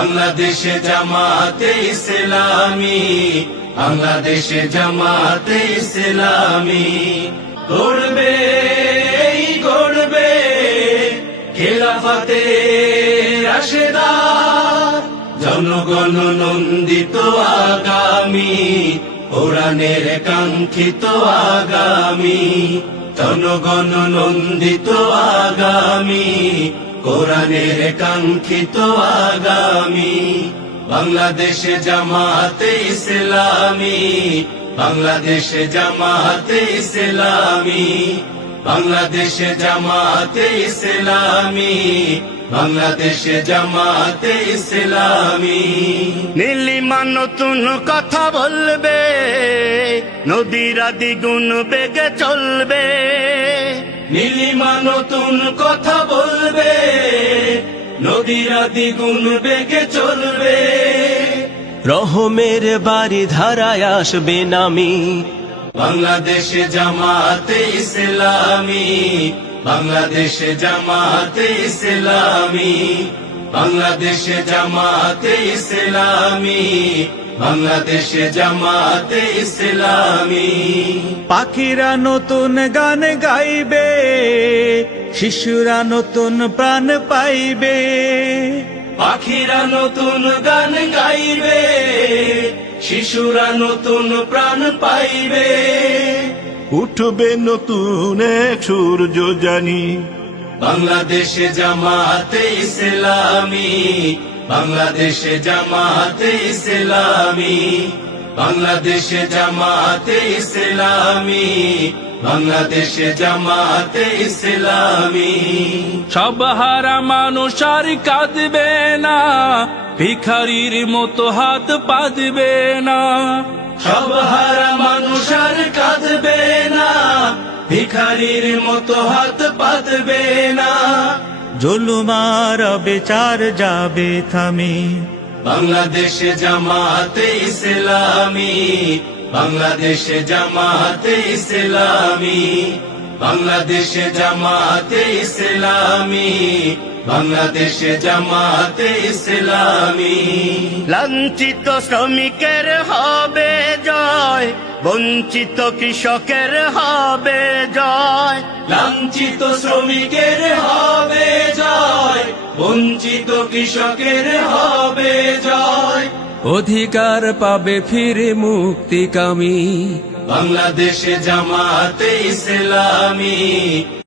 বাংলাদেশে জামাতে ইসলামী, বাংলাদেশে জামাতে ইসলামী গড়বে গড়বে খেলাফতে রাশেদা, জনগণ নন্দিত আগামী, কোরআনের কাঙ্ক্ষিত আগামী, জনগণ নন্দিত আগামী, কোরআনের কাঙ্ক্ষিত আগামী। বাংলাদেশে জামাতে ইসলামী, বাংলাদেশে জামাতে ইসলামী, বাংলাদেশে জামাতে ইসলামী, বাংলাদেশে জামাতে ইসলামী। নীলিমা নতুন কথা বলবে, নদীরা দ্বিগুণ বেগে চলবে। নীলিমা নতুন কথা বলবে, নদীরা দ্বিগুণ বেগে চলবে। রহমের বাড়ি ধারায় আসবে নামি, বাংলাদেশে জামাতে ইসলামী, বাংলাদেশে জামাতে ইসলামী, বাংলাদেশে জামাতে ইসলামী, বাংলাদেশে জামাতে ইসলামী। পাখিরা নতুন গান গাইবে, শিশুরা নতুন প্রাণ পাইবে। পাখিরা নতুন গান গাইবে, শিশুরা নতুন প্রাণ পাইবে। উঠবে নতুন এক সূর্য জানি, বাংলাদেশে জামাতে ইসলামী, বাংলাদেশে জামাতে ইসলামী, বাংলাদেশে জামাতে ইসলামী, বাংলাদেশে জামাতে ইসলামী। সব হারা মানুষ আর কাঁদবে না, ভিখারির মতো হাত পাতবে না। সব হারা মানুষ আর কাঁদবে না, ভিখারির মতো হাত পাতবে না। জুলুমার বিচার যাবে থামি, বাংলাদেশে জামাতে ইসলামী, বাংলাদেশে জামাতে ইসলামী, বাংলাদেশে জামাতে ইসলামী, বাংলাদেশে জামাতে ইসলামী। লাঞ্ছিত শ্রমিকের হবে জয়, বঞ্চিত কৃষকের হবে জয়। লাঞ্ছিত শ্রমিকের হবে জয়, বঞ্চিত কৃষকের হবে জয়। অধিকার পাবে ফিরে মুক্তিকামী, বাংলাদেশে জামাতে ইসলামী,